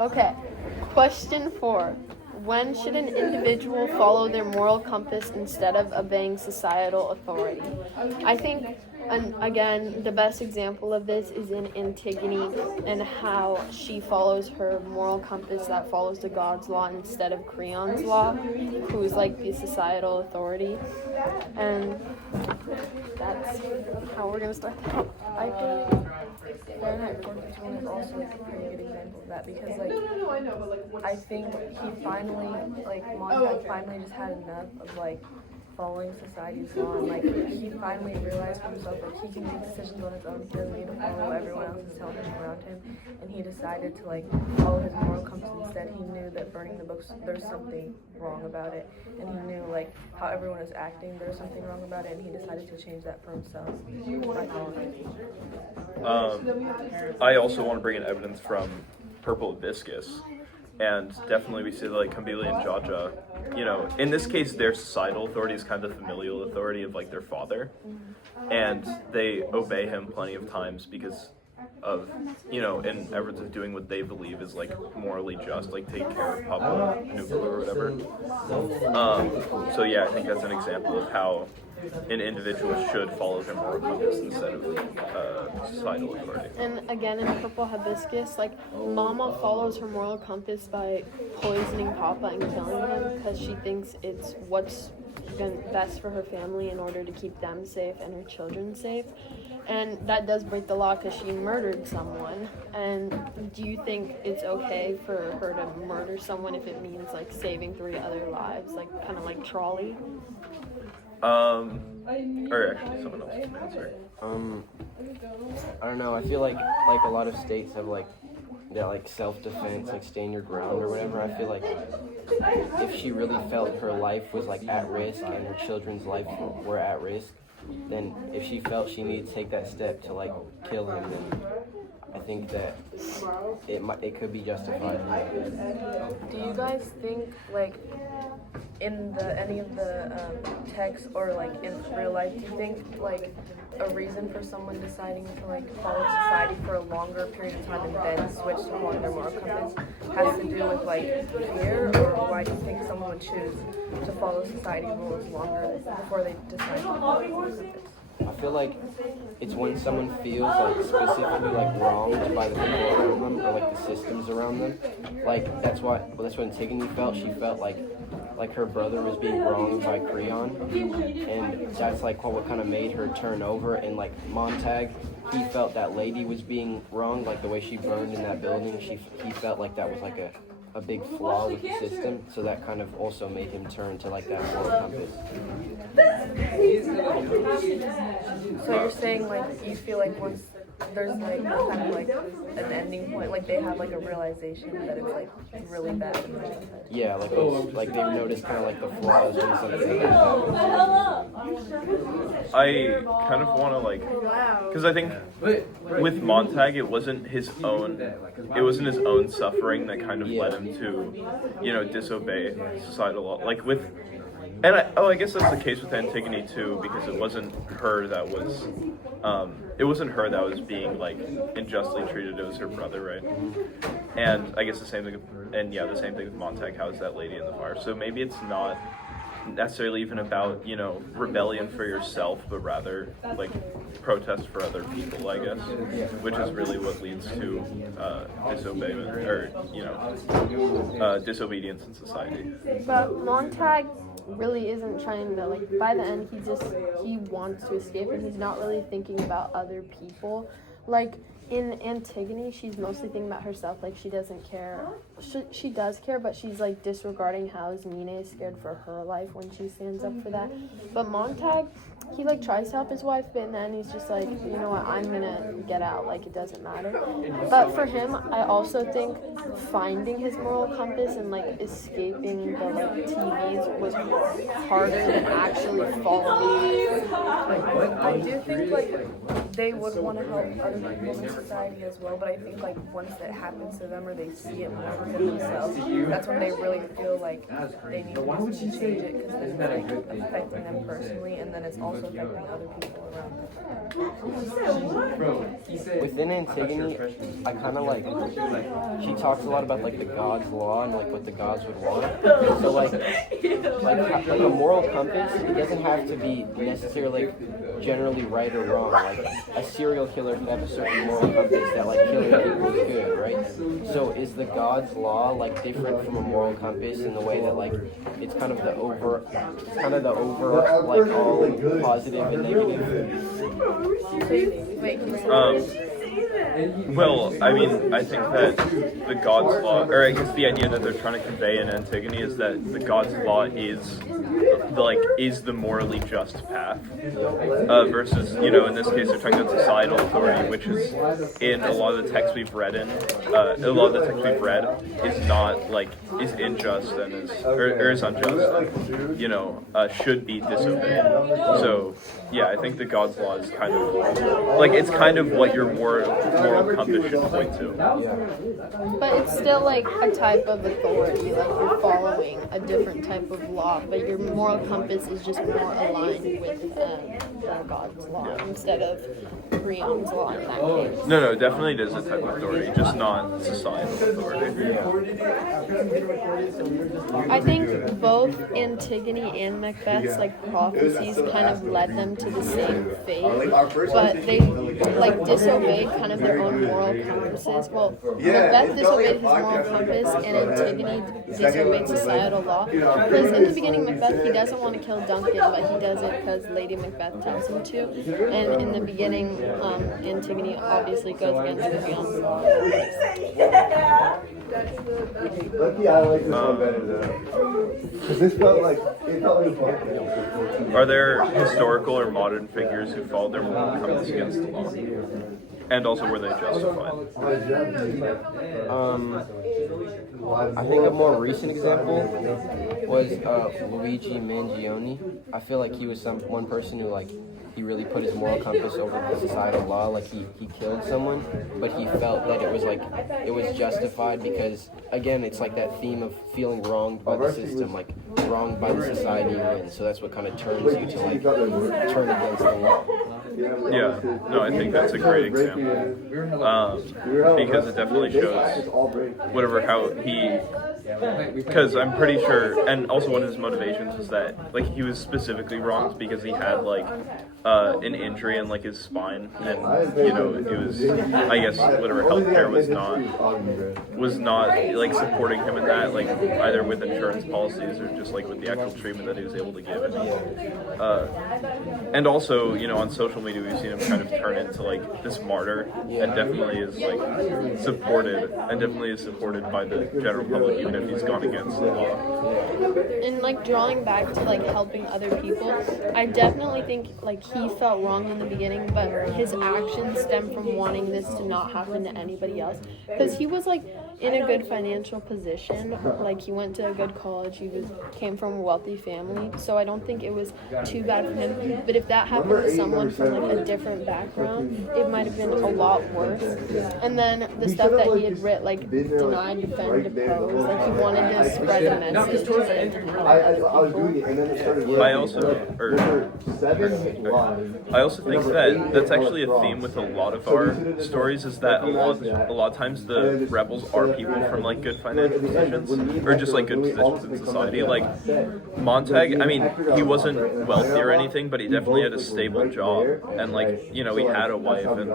Okay. Question 4. When should an individual follow their moral compass instead of obeying societal authority? I think, and again, the best example of this is in Antigone and how she follows her moral compass that follows the God's law instead of Creon's law, who's like the societal authority. And that's how we're going to start that. I think Fahrenheit 451 is also like a pretty good example of that because I think he finally, Montag finally just had enough of following society's law and he finally realized for himself he can make decisions on his own. He doesn't need to follow everyone else's television around him, and he decided to follow his moral compass instead. He knew that burning the books, there's something wrong about it, and he knew how everyone is acting, there's something wrong about it, and he decided to change that for himself by following it. I also want to bring in evidence from Purple Hibiscus. And definitely we see Kambili and Jaja, in this case their societal authority is kind of the familial authority of their father. And they obey him plenty of times because of, in efforts of doing what they believe is morally just, take care of Papa Nubila or whatever. So yeah, I think that's an example of how an individual should follow their moral compass instead of societal authority. And again, in Purple Hibiscus, Mama follows her moral compass by poisoning Papa and killing him because she thinks it's what's best for her family in order to keep them safe and her children safe. And that does break the law because she murdered someone. And do you think it's okay for her to murder someone if it means saving 3 other lives, kind of like Trolley? Or actually someone else can answer. I don't know. I feel like a lot of states have that self-defense, stand your ground or whatever. I feel like if she really felt her life was at risk and her children's life were at risk, then if she felt she needed to take that step to kill him, then I think that it could be justified. Do you guys think in any of the texts or in real life, do you think a reason for someone deciding to follow society for a longer period of time and then switch to following their moral compass has to do with fear, or why do you think someone would choose to follow society rules longer before they decide to follow their moral compass? I feel like it's when someone feels specifically wronged by the people around them or the systems around them. That's what Antigone felt. She felt like her brother was being wronged by Creon, and that's what kind of made her turn over. And Montag, he felt that lady was being wronged, the way she burned in that building. He felt like that was a big flaw with the system, so that kind of also made him turn to that moral compass. So you're saying you feel once there's kind of an ending point, they have a realization that it's really bad. Yeah, they've noticed kind of the flaws when something happens. I kind of want to because I think with Montag it wasn't his own suffering that kind of led him to disobey societal law. I guess that's the case with Antigone too, because it wasn't her that was being unjustly treated. It was her brother, right? And I guess the same thing with Montag. How is that lady in the fire? So maybe it's not necessarily even about rebellion for yourself, but rather protest for other people, I guess, which is really what leads to disobeyment or disobedience in society. But Montag really isn't trying to by the end he wants to escape, and he's not really thinking about other people. In Antigone, she's mostly thinking about herself. She doesn't care. She does care, but she's disregarding how Zmine is scared for her life when she stands up for that. But Montag, he tries to help his wife, but then he's just you know what, I'm gonna get out. It doesn't matter. But for him, I also think finding his moral compass and escaping the TVs was harder than actually following. I do think they would want to help other people in society as well, but I think like once that happens to them or they see it more within themselves, that's when they really feel like they need to do something to change it, because then it's like affecting them personally, and then it's also affecting other people around them. Within Antigone, I kind of like, she talks a lot about like the God's law and like what the gods would want. So like a moral compass, it doesn't have to be necessarily like generally right or wrong. Like a serial killer could have a certain moral compass that like killing people is good, right? So is the God's law like different from a moral compass in the way that like it's kind of the over like all positive and negative? Wait, can you say Well, I mean, I think that the God's law, or I guess the idea that they're trying to convey in Antigone is that the God's law is the morally just path, versus, in this case they're talking about societal authority, which is in a lot of the texts we've read is not is unjust and is unjust, and, should be disobeyed. So yeah, I think the God's law is kind of it's kind of what your moral compass should point to. But it's still like a type of authority, like you're following a different type of law, but your moral compass is just more aligned with God's law instead of Brian's law in that case. No, definitely it is a type of authority, just not societal authority. I think both Antigone and Macbeth's prophecies kind of led them to the same fate, but they disobeyed kind of their own moral compasses. Well, Macbeth disobeyed his moral compass, and Antigone disobeyed societal law. Because in the beginning, Macbeth, he doesn't want to kill Duncan, but he does it because Lady Macbeth tells him to. And in the beginning, Antigone obviously goes against Brion's law. Lucky I like this one better though. Because this felt like a podcast. Are there historical or modern figures who followed their moral compass against the law? And also, were they justified? I think a more recent example was Luigi Mangione. I feel like he was one person who he really put his moral compass over the societal law. He killed someone, but he felt that it was justified because, again, it's like that theme of feeling wronged by the system, wronged by the society you're in. So that's what kind of turns you to turn against the law. Yeah, no, I think that's a great example, because it definitely shows how he, because I'm pretty sure, and also one of his motivations was that he was specifically wronged because he had an injury in his spine, and it was, I guess, whatever healthcare was not supporting him in that, either with insurance policies or just with the actual treatment that he was able to give, and also on social media we've seen him kind of turn into this martyr, and definitely is supported by the general public, even if he's gone against the law. And drawing back to helping other people, I definitely think he felt wrong in the beginning, but his actions stem from wanting this to not happen to anybody else, because he was in a good financial position, he went to a good college, came from a wealthy family, so I don't think it was too bad for him. But if that happened to someone from a different background, it might have been a lot worse. And then the stuff that he had writ, deny, defend, depose, he wanted to spread a message and help other people. I also think that that's actually a theme with a lot of our stories, is that a lot of times the rebels are people from good financial positions, or just good positions in society. Montag, I mean, he wasn't wealthy or anything, but he definitely had a stable job, and he had a wife, and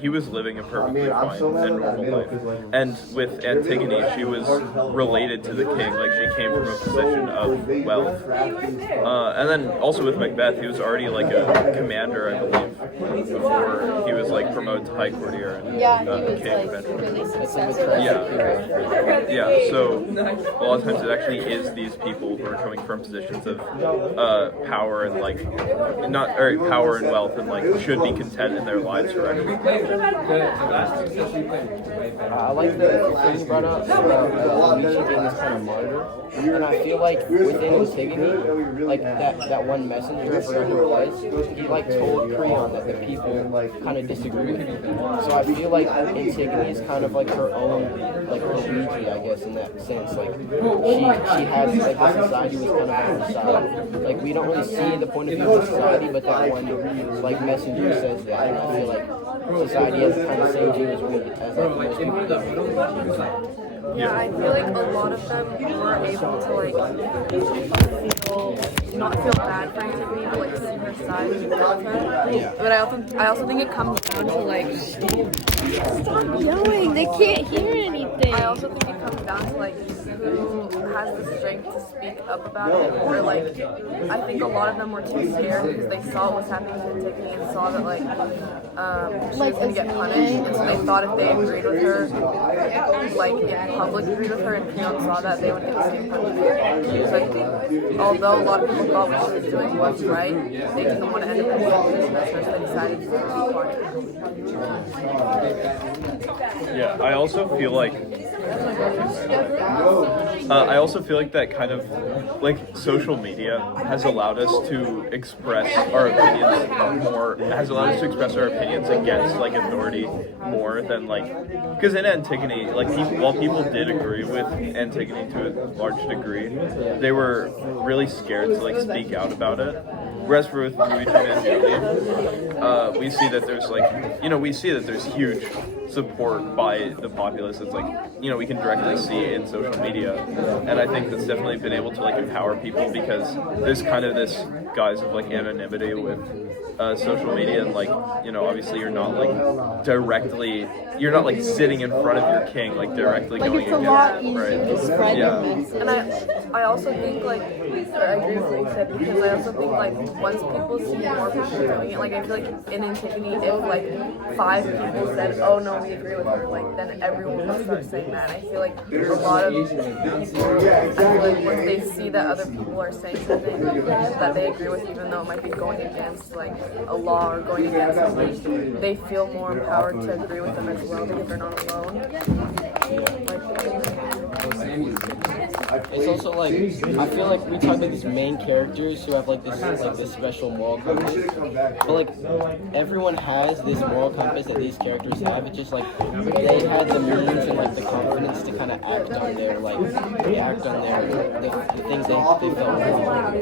he was living a perfectly fine and normal life. And with Antigone, she was related to the king, she came from a position of wealth. And then also with Macbeth, he was already a commander, I believe, before he was promoted to High Courtier and became really successful. Yeah. So a lot of times it actually is these people who are coming from positions of power and power and wealth and like should be content in their lives forever. I like the thing you brought up about Nietzsche being this kind of martyr, and I feel like within Antigone, like that one messenger, I forgot who it was, he like told Creon that the people kind of disagree with him. So I feel like Antigone is kind of like her own, like her Ouija, I guess, in that sense. Like she has like the society was kind of on her side. Like we don't really see the point of view of society, but that one like messenger says that, and I feel like society has the kind of same view as like most people do. Yeah, I feel like a lot of them were able to like not feel bad for Antigone, but like see her side and with her. Yeah. But I also think it comes down to like Stop yelling! They can't hear anything. I also think it comes down to like who has the strength to speak up about it, or like I think a lot of them were too scared because they saw what was happening to Antigone and saw that like she was gonna get punished, and so they thought if they agreed with her, like in public agreed with her, and Creon saw that, they would get the same punishment. So I think although a lot of people thought what she was doing was right, they didn't want to end up in the so they decided to be part. Yeah, I also feel like that kind of like social media has allowed us to express our opinions more, has allowed us to express our opinions against like authority more than like, because in Antigone, like while people did agree with Antigone to a large degree, they were really scared to like speak out about it. Whereas with Luigi Mangione, we see that there's like, we see that there's huge support by the populace. It's like, we can directly see in social media, and I think that's definitely been able to like empower people because there's kind of this guise of like anonymity with social media, and like, obviously you're not like sitting in front of your king, like directly Like going it's a against lot him, easier right? to spread Yeah. your message. And I also think like I agree with what you said, because I also think like once people see more people doing it, like I feel like in Antigone, if like 5 people said, oh no, we agree with her, like then everyone will start saying that. And I feel like a lot of people, I feel like when they see that other people are saying something that they agree with, even though it might be going against like a law or going against something, they feel more empowered to agree with them as well because they're not alone. It's also like I feel like we talk about these main characters who have like this special moral compass, but like everyone has this moral compass that these characters have. It's just like they had the means and like the confidence to kind of act on their the things they felt wrong.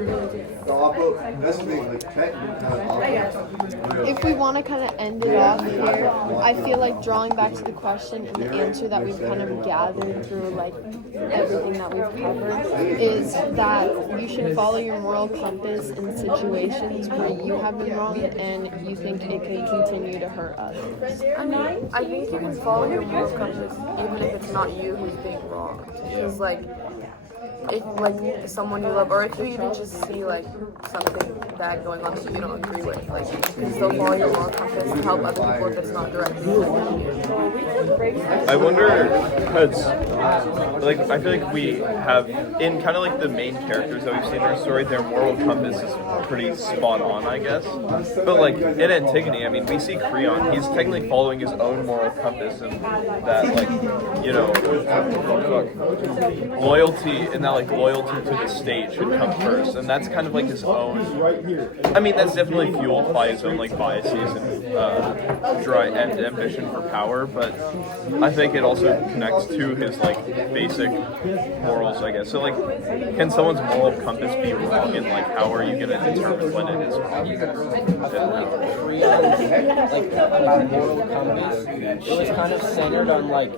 If we want to kind of end it off here, I feel like drawing back to the question and the answer that we've kind of gathered through like everything that we've covered is that you should follow your moral compass in situations where you have been wrong and you think it can continue to hurt others. I mean, I think you can follow your moral compass even if it's not you who's being wrong. Because like, if like someone you love, or if you even just see like something bad going on that you don't agree with, like you can still follow your moral compass and help other people if it's not directly affecting you. I wonder, because like I feel like we have in kind of like the main characters that we've seen in our story, their moral compass is pretty spot on, I guess. But like in Antigone, I mean, we see Creon, he's technically following his own moral compass, and that like loyalty and that like loyalty to the state should come first, and that's kind of like his own. I mean, that's definitely fueled by his own like biases and drive and ambition for power, but I think it also connects to his like basic morals, I guess. So like, can someone's moral compass be wrong, and like how are you gonna determine when it is wrong? Like moral compass, it was kind of centered on like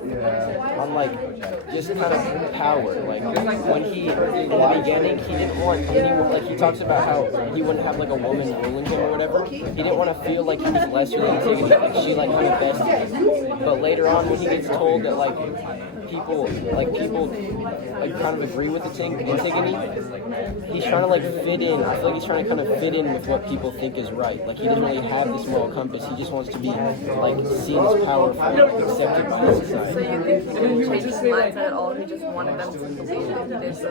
just kind of power. Like when he in the beginning he didn't want anyone, like he talks about how he wouldn't have like a woman ruling him or whatever. He didn't want to feel like he was lesser than Antigone, like she like kind of bested him. But later on when he gets told that like people like kind of agree with Antigone. He's trying to like fit in. I feel like he's trying to kind of fit in with what people think is right. Like he doesn't really have this moral compass. He just wants to be like seen as powerful, accepted by So society. you think he didn't change his mindset at all? He just wanted them to believe that he did so.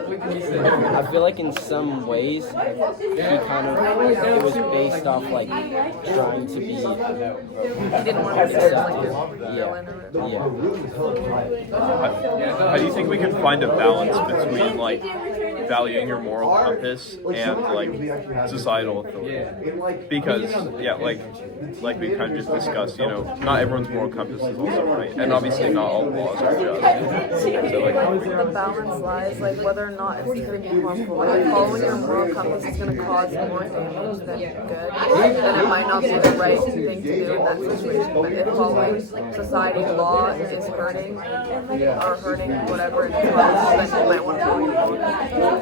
I feel like in some ways he kind of it was based off like trying to be He didn't want to be like the villain or How do you think we can find a balance between like valuing your moral compass and like societal authority? Because like we kind of just discussed, you know, not everyone's moral compass is also right, and obviously not all laws are just. So like, the balance lies like whether or not it's going to be harmful. Like if following your moral compass is going to cause more damage than good, then it might not be the right thing to do in that situation. But if following society law is hurting whatever it causes, then you might want to follow your moral compass.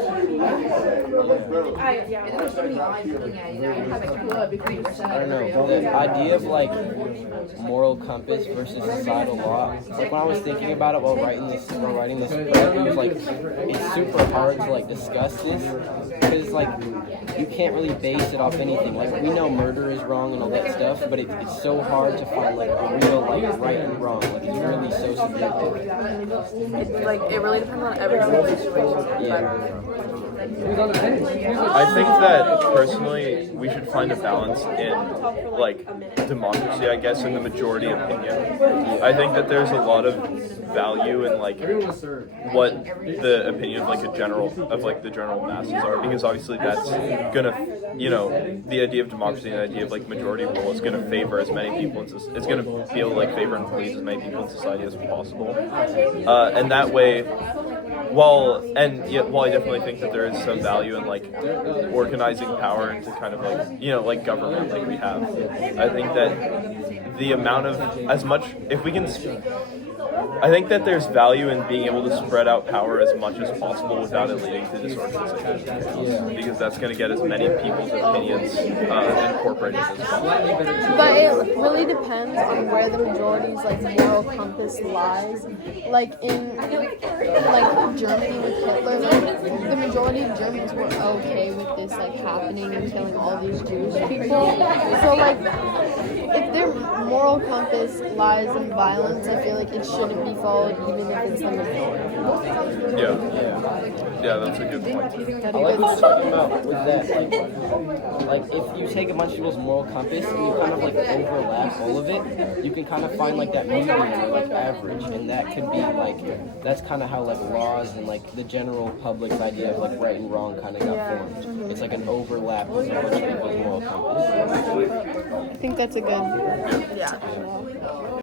I don't know. The idea of like moral compass versus societal law. Like when I was thinking about it while writing this book, it was like it's super hard to like discuss this because like you can't really base it off anything. Like we know murder is wrong and all that stuff, but it's so hard to find like a real like right and wrong. Like it's really so subjective. It really depends on every single situation. Yeah. I think that personally we should find a balance in like democracy, I guess, in the majority opinion. I think that there's a lot of value in like what the opinion of like the general masses are, because obviously that's gonna, you know, the idea of democracy and the idea of like majority rule is gonna favor as many people it's gonna feel like favor and please as many people in society as possible, and that way. While I definitely think that there is some value in like organizing power into kind of like, you know, like government like we have. I think that the amount of I think that there's value in being able to spread out power as much as possible without it leading to disorganization, because that's going to get as many people's opinions incorporated as possible. But it really depends on where the majority's like moral compass lies. Like in like Germany with Hitler, like, the majority of Germans were okay with this like happening and killing all these Jewish people. So like if their moral compass lies in violence, I feel like it shouldn't be followed even if it's the majority. Yeah, that's a good point. I like what you're talking about with that. Like if you take a bunch of people's moral compass and you kind of like overlap all of it, you can kind of find like that median or like average, and that could be like that's kind of how like laws and like the general public's idea of like right and wrong kind of got formed. It's like an overlap of a bunch of people's moral compass. I think that's a good. Yeah.